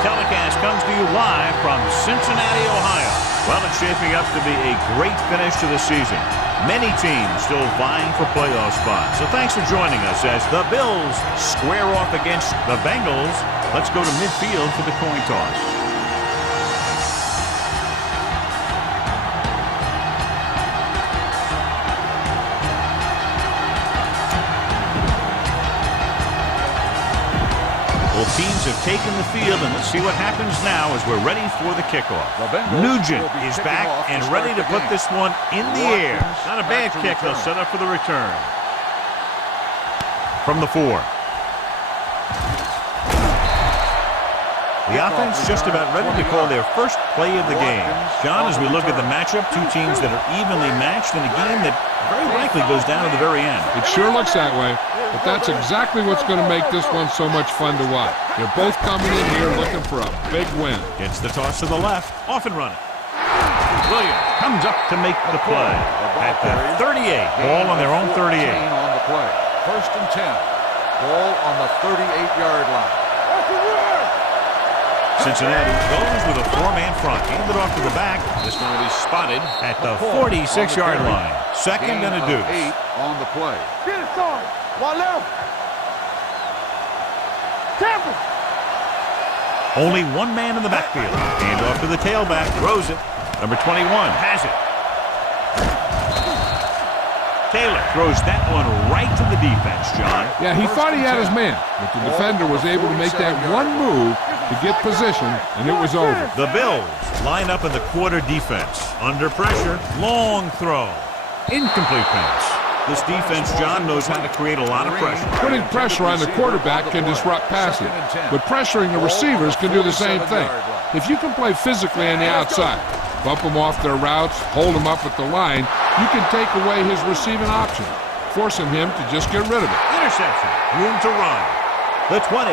telecast comes to you live from Cincinnati, Ohio. Well, it's shaping up to be a great finish to the season. Many teams still vying for playoff spots. So thanks for joining us as the Bills square off against the Bengals. Let's go to midfield for the coin toss. Both teams have taken the field, and let's see what happens now as we're ready for the kickoff. Nugent is back and ready to put this one in the air. Not a bad kick. They'll set up for the return. From the 4. The offense just about ready to call their first play of the game. John, as we look at the matchup, two teams that are evenly matched in a game that very likely goes down to the very end. It sure looks that way, but that's exactly what's going to make this one so much fun to watch. They're both coming in here looking for a big win. Gets the toss to the left, off and running. Williams comes up to make the play at the 38. Ball on their own 38. On the play. 1st and 10. Ball on the 38-yard line. Cincinnati goes with a 4-man front. Handed off to the back. This one will be spotted at the 46-yard line. 2nd and a deuce. 8 on the play. Get it started. One left. Tampa. Only one man in the backfield. Hand off to the tailback. Throws it. Number 21 has it. Taylor throws that one right to the defense, John. Yeah, he thought he had his man, but the defender was able to make that one move to get position, and it was over. The Bills line up in the quarter defense. Under pressure, long throw. Incomplete pass. This defense, John, knows how to create a lot of pressure. Putting pressure on the quarterback can disrupt passing, but pressuring the receivers can do the same thing. If you can play physically on the outside, bump them off their routes, hold them up at the line, you can take away his receiving option, forcing him to just get rid of it. Interception. Room to run. The 20.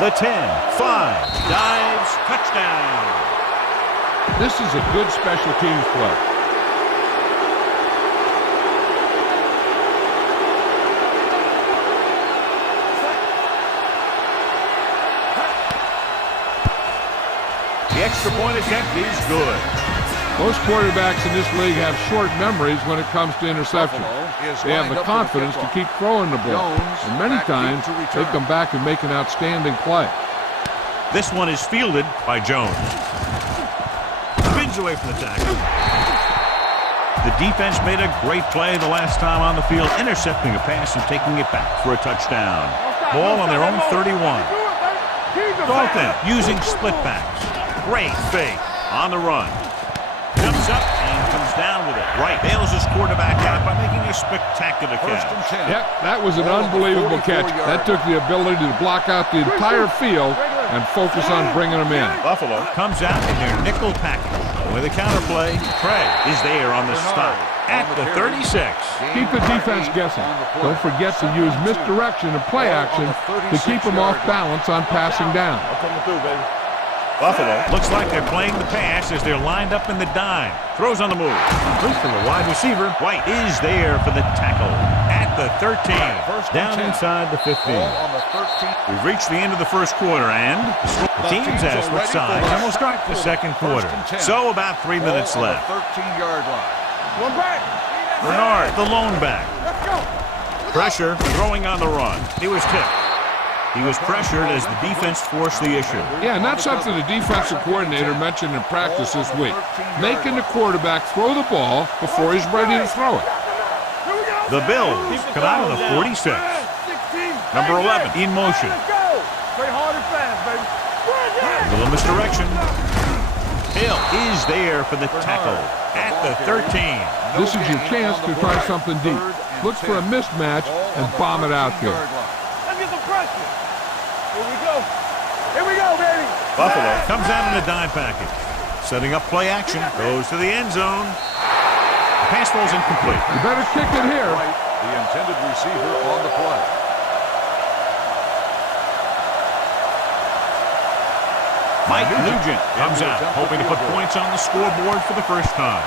The 10. 5. Dives. Touchdown. This is a good special teams play. The extra point attempt is good. Most quarterbacks in this league have short memories when it comes to interception. They have the confidence to keep throwing the ball, and many times they come back and make an outstanding play. This one is fielded by Jones. Spins away from the tackle. The defense made a great play the last time on the field, intercepting a pass and taking it back for a touchdown. Ball on their own 31. Dalton using split backs. Great fake on the run. Jumps up and comes down with it. Right, bails his quarterback out by making a spectacular catch. Yep, that was an unbelievable catch. That took the ability to block out the entire field and focus on bringing them in. Buffalo comes out in their nickel package. With a counterplay, Craig is there on the stop at the 36. Keep the defense guessing. Don't forget to use misdirection and play action to keep them off balance on passing down. Buffalo looks like they're playing the pass as they're lined up in the dime. Throws on the move. Boosting the wide receiver. White is there for the tackle at the 13. Down inside the 15. We've reached the end of the first quarter, and the teams ask what side, and we'll start the second quarter. So about 3 minutes left. 13-yard line. One back. Bernard, the lone back. Let's go. Pressure, throwing on the run. He was tipped. He was pressured as the defense forced the issue. Yeah, and that's something the defensive coordinator mentioned in practice this week. Making the quarterback throw the ball before he's ready to throw it. The Bills come out on the 46. Number 11 in motion. Play hard and fast, baby. A little misdirection. Hill is there for the tackle at the 13. This is your chance to try something deep. Look for a mismatch and bomb it out there. Let's get some pressure. Here we go. Here we go, baby. Buffalo comes out in a dime package. Setting up play action. Goes to the end zone. The pass falls incomplete. You better kick it here. The intended receiver on the play. Mike Nugent comes out, hoping to put points on the scoreboard for the first time.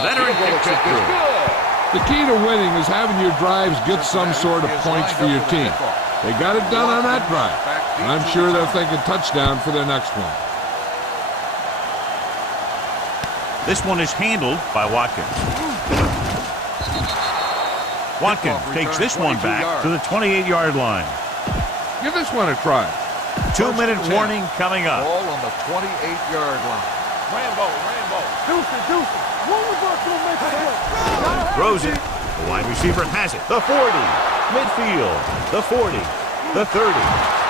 Leonard kicks it through. The key to winning is having your drives get some sort of points for your team. They got it done on that drive. And I'm sure they're thinking touchdown for their next one. This one is handled by Watkins. Watkins takes this one back to the 28-yard line. Give this one a try. 2-minute warning coming up. Ball on the 28-yard line. Rambo. Deuce. What was going to make a play? Throws it. The wide receiver has it. The 40. Midfield. The 40. The 30.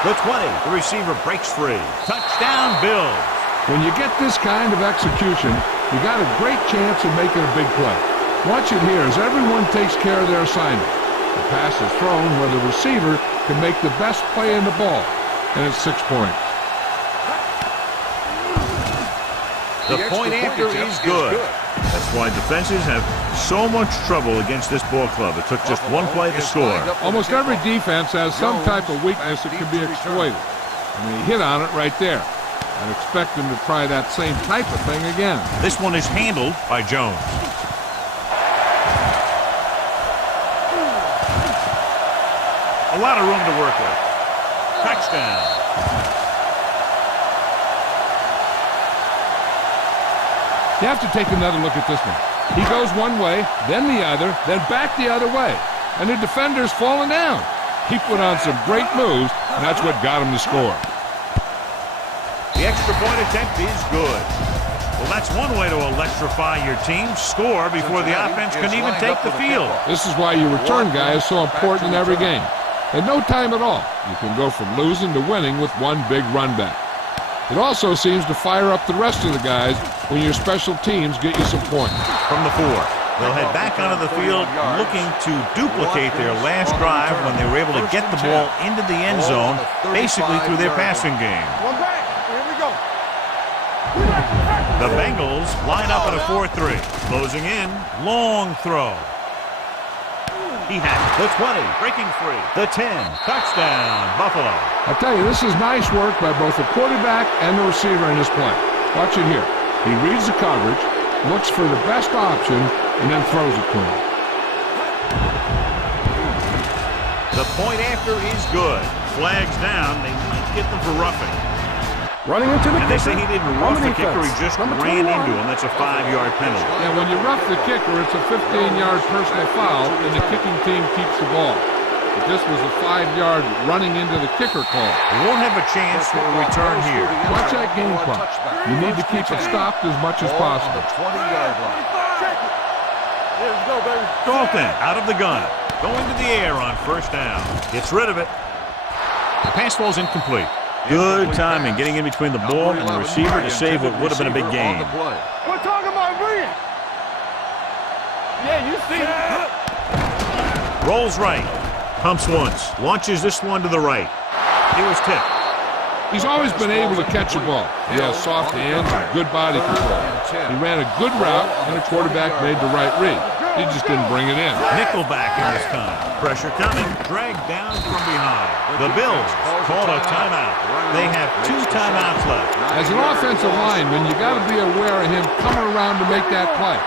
The 20. The receiver breaks free. Touchdown, Bills. When you get this kind of execution, you got a great chance of making a big play. Watch it here as everyone takes care of their assignment. The pass is thrown where the receiver can make the best play in the ball, and it's 6 points. The point after is good. That's why defenses have so much trouble against this ball club. It took just one play to score. Almost every defense has some type of weakness that can be exploited. And they hit on it right there. I'd expect them to try that same type of thing again. This one is handled by Jones. A lot of room to work with. Touchdown. You have to take another look at this one. He goes one way, then the other, then back the other way. And the defender's falling down. He put on some great moves, and that's what got him to score. The extra point attempt is good. Well, that's one way to electrify your team. Score before the offense can even take the field. This is why your return guy is so important in every game. In no time at all, you can go from losing to winning with one big run back. It also seems to fire up the rest of the guys when your special teams get you some points. From the 4, they'll head back onto the field looking to duplicate their last drive when they were able to get the ball into the end zone, basically through their passing game. One back. Here we go. The Bengals line up in a 4-3. Closing in, long throw. He has the 20, breaking free. The 10, touchdown, Buffalo. I tell you, this is nice work by both the quarterback and the receiver in this play. Watch it here. He reads the coverage, looks for the best option, and then throws it to him. The point after is good. Flags down. They might get them for roughing. Running into the And they say he didn't rough the kicker, he just ran into him. That's a 5-yard penalty. Yeah, when you rough the kicker, it's a 15-yard personal foul, and the kicking team keeps the ball. But this was a 5-yard running into the kicker call. They won't have a chance for a return here. Watch that game clock. You need to keep it stopped as much as possible. 20-yard line. Check it. Here we go, baby. Dalton out of the gun. Going to the air on first down. Gets rid of it. The pass ball's incomplete. Good timing getting in between the ball and the receiver to save what would have been a big game. We're talking about Reed. Yeah, you see it. Rolls right. Pumps once. Launches this one to the right. He was tipped. He's always been able to catch a ball. He has soft hands and good body control. He ran a good route, and the quarterback made the right read. He just didn't bring it in. Nickelback in this time. Pressure coming. Dragged down from behind. The Bills called a timeout. They have 2 timeouts left. As an offensive lineman, you got to be aware of him coming around to make that play.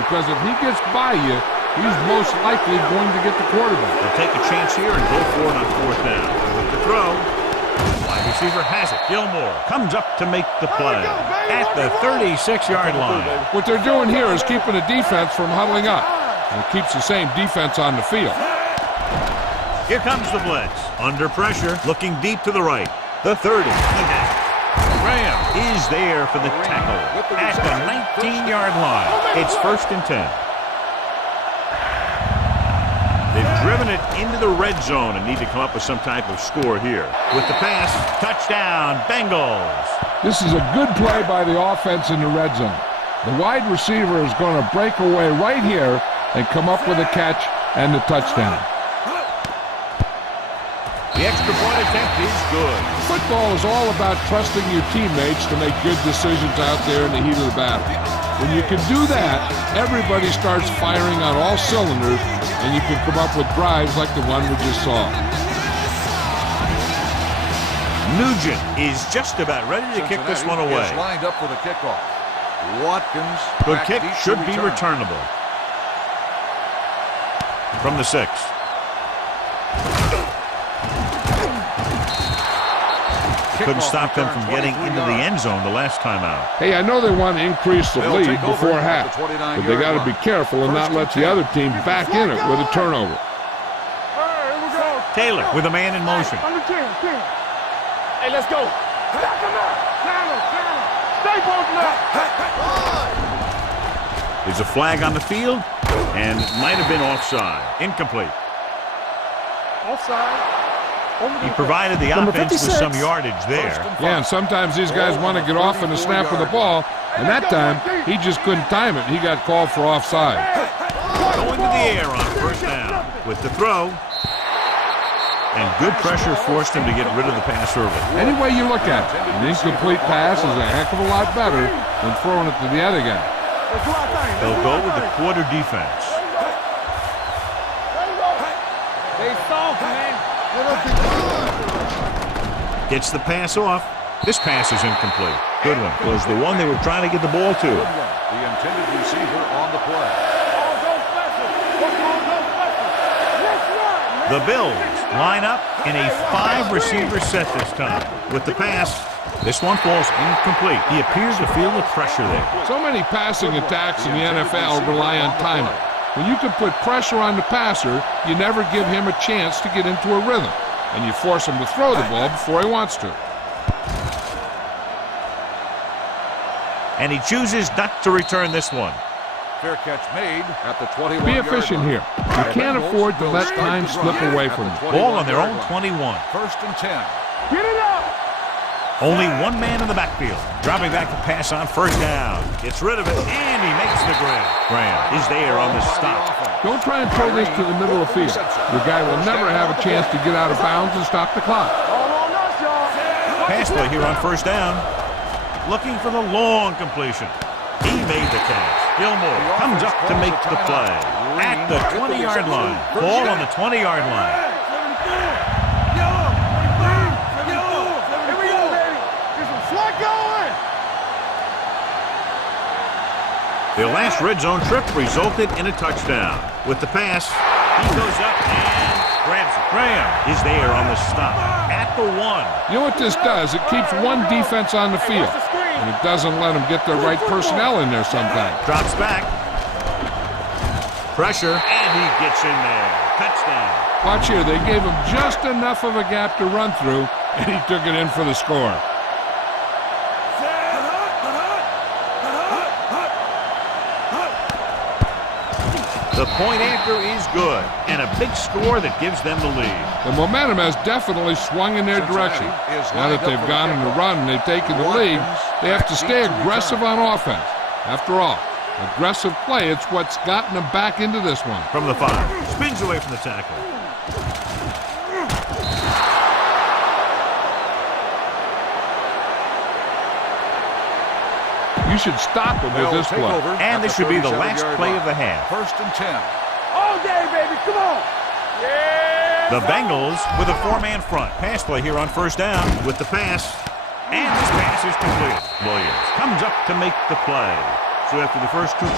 Because if he gets by you, he's most likely going to get the quarterback. They'll take a chance here and go for it on 4th down. With the throw. Wide receiver has it. Gilmore comes up to make the play at the 36-yard line. What they're doing here is keeping the defense from huddling up. And it keeps the same defense on the field. Here comes the blitz. Under pressure, looking deep to the right. The 30. He has it. Graham is there for the tackle at the 19-yard line. It's 1st and 10. They've driven it into the red zone and need to come up with some type of score here. With the pass, touchdown, Bengals. This is a good play by the offense in the red zone. The wide receiver is going to break away right here and come up with a catch and the touchdown. The extra point attempt is good. Football is all about trusting your teammates to make good decisions out there in the heat of the battle. When you can do that, everybody starts firing on all cylinders, and you can come up with drives like the one we just saw. Nugent is just about ready to kick this one away. Lined up for the kickoff. Watkins. Good kick should be returnable. From the 6. Couldn't stop them from getting into the end zone the last time out. Hey, I know they want to increase the lead before half, but they got to be careful and not let the other team back in it with a turnover. Taylor with a man in motion. Hey, let's go. Stay posted up. There's a flag on the field, and it might have been offside. Incomplete. Offside. He provided the offense with some yardage there. Yeah, and sometimes these guys want to get off in the snap of the ball, and that time he just couldn't time it. He got called for offside. Going to the air on first down with the throw. And good pressure forced him to get rid of the pass early. Any way you look at it, an incomplete pass is a heck of a lot better than throwing it to the other guy. They'll go with the quarter defense. They soft, man. Gets the pass off. This pass is incomplete. Good one. Was the one they were trying to get the ball to. The intended receiver on the play. The Bills line up in a 5-receiver set this time. With the pass, this one falls incomplete. He appears to feel the pressure there. So many passing attacks in the NFL rely on timing. When you can put pressure on the passer, you never give him a chance to get into a rhythm, and you force him to throw the ball before he wants to. And he chooses not to return this one. Fair catch made at the 21. Be efficient here. You can't afford to let time slip away from you. Ball on their own 21. First and 10. Get it up. Only one man in the backfield. Dropping back to pass on first down. Gets rid of it, and he makes the grab. Graham is there on the stop. Don't try and throw this to the middle of the field. The guy will never have a chance to get out of bounds and stop the clock. Pass play here on first down. Looking for the long completion. He made the catch. Gilmore comes up to make the play. At the 20-yard line. Ball on the 20-yard line. Their last red zone trip resulted in a touchdown. With the pass, he goes up and grabs it. Graham is there on the stop. At the 1. You know what this does? It keeps one defense on the field, and it doesn't let them get the right personnel in there sometimes. Drops back. Pressure, and he gets in there. Touchdown. Watch here. They gave him just enough of a gap to run through, and he took it in for the score. The point after is good, and a big score that gives them the lead. The momentum has definitely swung in their direction. Now that they've gone on the run and they've taken the lead, they have to stay aggressive on offense. After all, aggressive play, it's what's gotten them back into this one. From the 5, spins away from the tackle. You should stop him with this play. And this should be the last play of the half. First and 10. All day, baby. Come on. Yeah. The Bengals with a 4-man front. Pass play here on first down with the pass. And this pass is complete. Williams comes up to make the play. So after the first 2...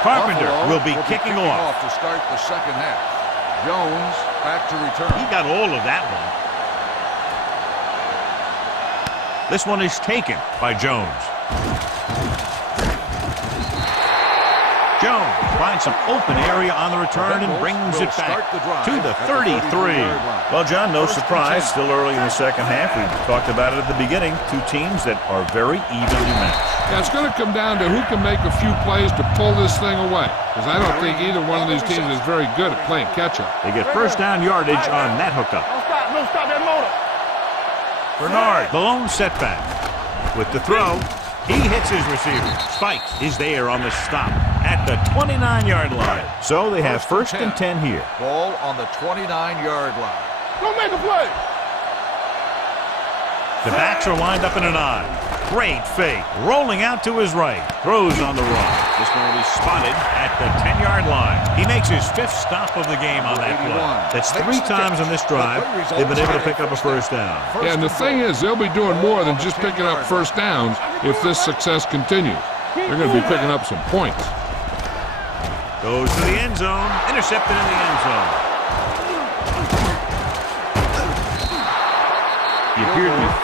Carpenter will be kicking off to start the second half. Jones back to return. He got all of that one. This one is taken by Jones. Jones finds some open area on the return and brings it back to the 33. Well, John, no surprise. Still early in the second half. We talked about it at the beginning. Two teams that are very evenly matched. Yeah, it's going to come down to who can make a few plays to pull this thing away. Because I don't think either one of these teams is very good at playing catch-up. They get first down yardage on that hookup. Don't stop that motor. Bernard, the lone setback. With the throw, he hits his receiver. Spike is there on the stop at the 29-yard line. So they have first and 10 here. Ball on the 29-yard line. Don't make a play. The backs are lined up in an I. Great fake. Rolling out to his right. Throws on the run. This one will be spotted at the 10-yard line. He makes his 5th stop of the game on that play. That's 3 times on this drive they've been able to pick up a first down. Yeah, and the thing is, they'll be doing more than just picking up first downs if this success continues. They're going to be picking up some points. Goes to the end zone. Intercepted in the end zone.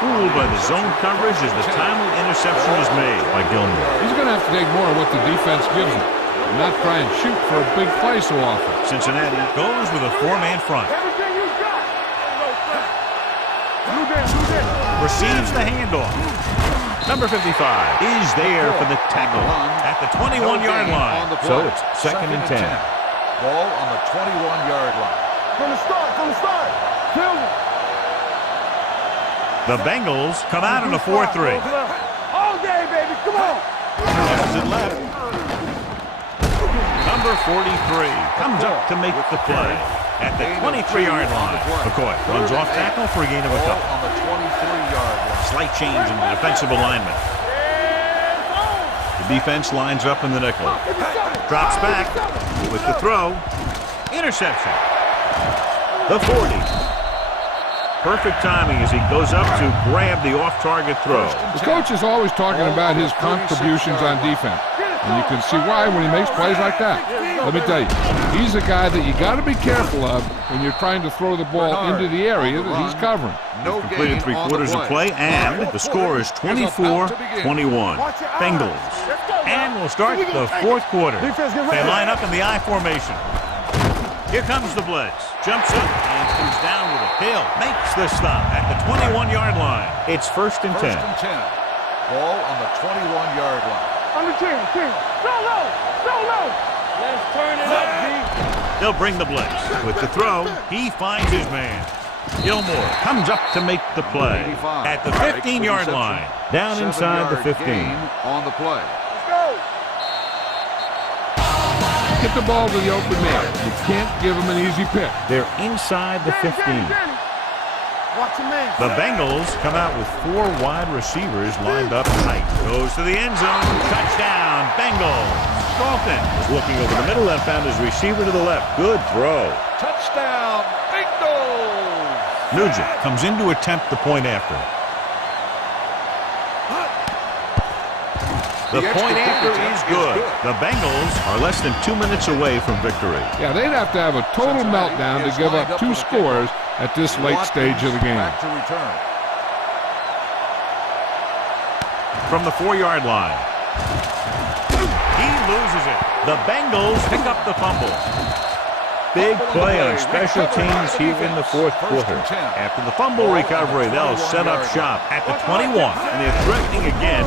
fooled by the zone coverage as the timely interception is made by Gilmore. He's going to have to take more of what the defense gives him and not try and shoot for a big play so often. Cincinnati goes with a four-man front. Everything you got. Receives the handoff. Number 55 is there for the tackle at the 21-yard line. So it's second and 10. Ball on the 21-yard line. From the start. The Bengals come out in a 4-3. All day, baby. Come on. Passes it left. Number 43 comes up to make the play at the 23-yard line. McCoy runs off tackle for a gain of a couple. On the 23-yard line. Slight change in the defensive alignment. The defense lines up in the nickel. Drops back with the throw. Interception. The 40. Perfect timing as he goes up to grab the off-target throw. The coach is always talking about his contributions on defense. And you can see why when he makes plays like that. Let me tell you, he's a guy that you got to be careful of when you're trying to throw the ball into the area that he's covering. Completed three-quarters of play, and the score is 24-21. Bengals. And we'll start the fourth quarter. They line up in the I formation. Here comes the blitz. Jumps up and comes down with a pill. Makes the stop at the 21-yard line. It's first and 10. First and 10. Ball on the 21-yard line. On the 10. So low. Let's turn it up, D. They'll bring the blitz. With the throw, he finds his man. Gilmore comes up to make the play at the 15-yard line. Down inside the 15. On the play. Let's go. Get the ball to the open man. You can't give him an easy pick. They're inside the 15. Watch your man. The Bengals come out with four wide receivers lined up tight. Goes to the end zone. Touchdown, Bengals. Dalton is looking over the middle and found his receiver to the left. Good throw. Touchdown, Bengals. Nugent comes in to attempt the point after. The point after is good. The Bengals are less than 2 minutes away from victory. Yeah, they'd have to have a total meltdown to give up two scores at this late stage of the game. Back to return. From the 4-yard line. He loses it. The Bengals pick up the fumble. Big play on special teams here in the fourth quarter. After the fumble recovery, they'll set up shop at the 21. And they're threatening again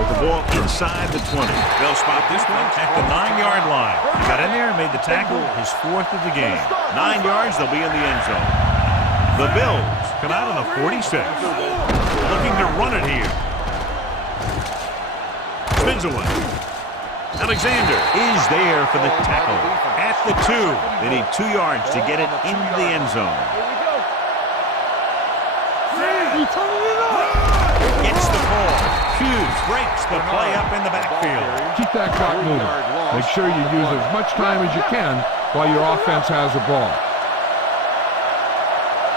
with the ball inside the 20. They'll spot this one at the 9-yard line. He got in there and made the tackle, his fourth of the game. 9 yards, they'll be in the end zone. The Bills come out on the 46. Looking to run it here. Spins away. Alexander is there for the tackle at the 2. They need 2 yards to get it into the end zone. Gets the ball. Hughes breaks the play up in the backfield. Keep that clock moving. Make sure you use as much time as you can while your offense has the ball.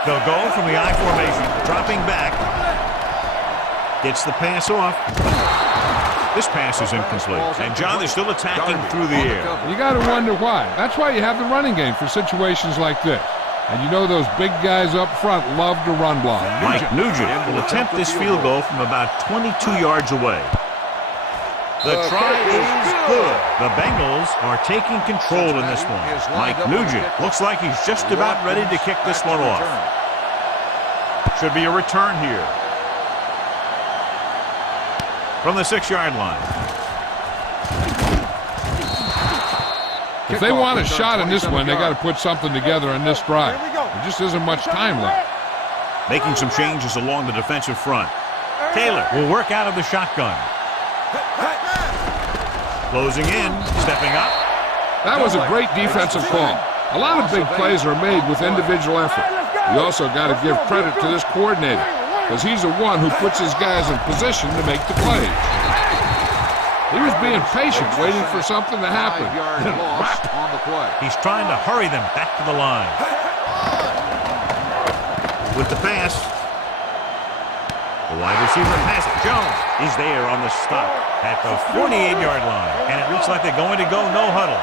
They'll go from the I formation, dropping back. Gets the pass off. This pass is incomplete. And, John, they're still attacking through the air. You got to wonder why. That's why you have the running game for situations like this. And you know those big guys up front love to run block. Mike Nugent will attempt this field goal from about 22 yards away. The try is good. The Bengals are taking control in this one. Mike Nugent looks like he's just about ready to kick this one off. Should be a return here. From the 6-yard line. If they want a shot in this one, they got to put something together in this drive. There just isn't much time left. Making some changes along the defensive front. Taylor will work out of the shotgun. Closing in, stepping up. That was a great defensive call. A lot of big plays are made with individual effort. You also got to give credit to this coordinator, because he's the one who puts his guys in position to make the plays. He was being patient, waiting for something to happen. He's trying to hurry them back to the line. With the pass. The wide receiver pass. Jones is there on the stop at the 48-yard line. And it looks like they're going to go no huddle.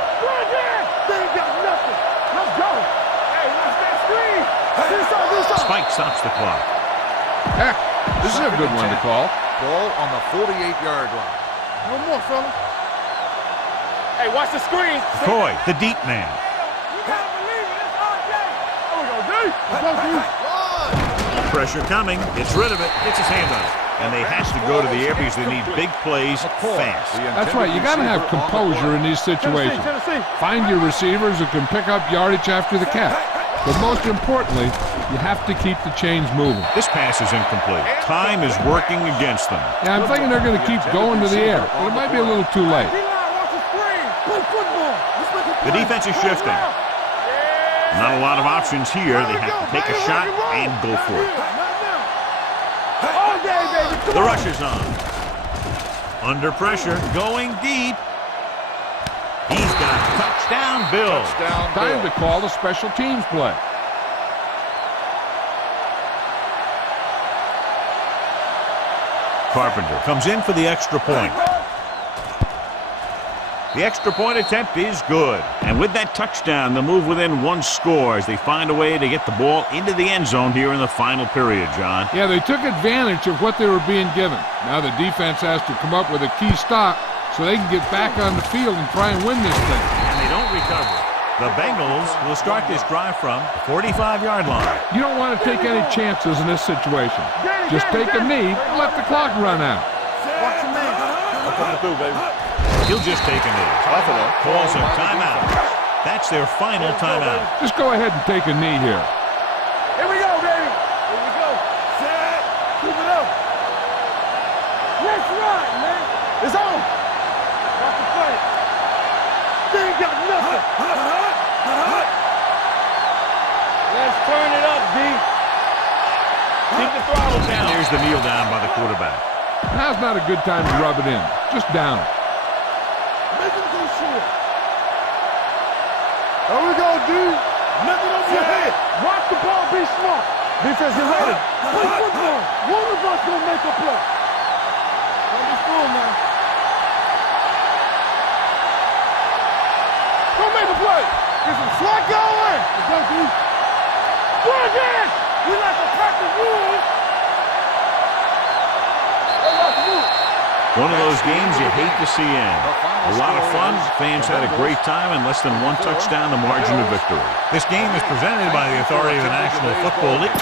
Spike stops the clock. This is a good one to call. Ball on the 48-yard line. No more, fella. Hey, watch the screen. Coy, the deep man. You gotta believe it. It's all day. There we go, D. Let's go, D. Pressure coming. Gets rid of it. Gets his hand on it. And they have to go to the air because they need big plays fast. That's right. You got to have composure in these situations. Tennessee. Find your receivers who can pick up yardage after the catch. But most importantly, you have to keep the chains moving. This pass is incomplete. Time is working against them. Yeah, I'm thinking they're going to keep going to the air, but it might be a little too late. The defense is shifting. Not a lot of options here. They have to take a shot and go for it. The rush is on. Under pressure, going deep. He's got a touchdown, Bill. Time to call the special teams play. Carpenter comes in for the extra point. The extra point attempt is good. And with that touchdown, they'll move within one score as they find a way to get the ball into the end zone here in the final period, John. Yeah, they took advantage of what they were being given. Now the defense has to come up with a key stop so they can get back on the field and try and win this thing. And they don't recover. The Bengals will start this drive from the 45-yard line. You don't want to take any chances in this situation. Just take a knee and let the clock run out. Watch your man. I'm coming through, baby. He'll just take a knee. Buffalo calls a timeout. That's their final timeout. Just go ahead and take a knee here. Here we go, baby. Here we go. Set. Keep it up. Let's run, man. It's on. Watch the play. They ain't got nothing. Let's turn it up, D. Keep the throttle down. Here's the kneel down by the quarterback. Now's not a good time to rub it in. Just down it. Make him go short. There we go, D. Nothing over your head. Watch the ball, be smart. Defense, get ready. Play football. One of us gonna make a play. Don't be fooled, man. Go make a play. Get some slack going. Let's go, D. Do it again. We like to practice rules. One of those games you hate to see end. A lot of fun. Fans had a great time and less than one touchdown the margin of victory. This game is presented by the authority of the National Football League.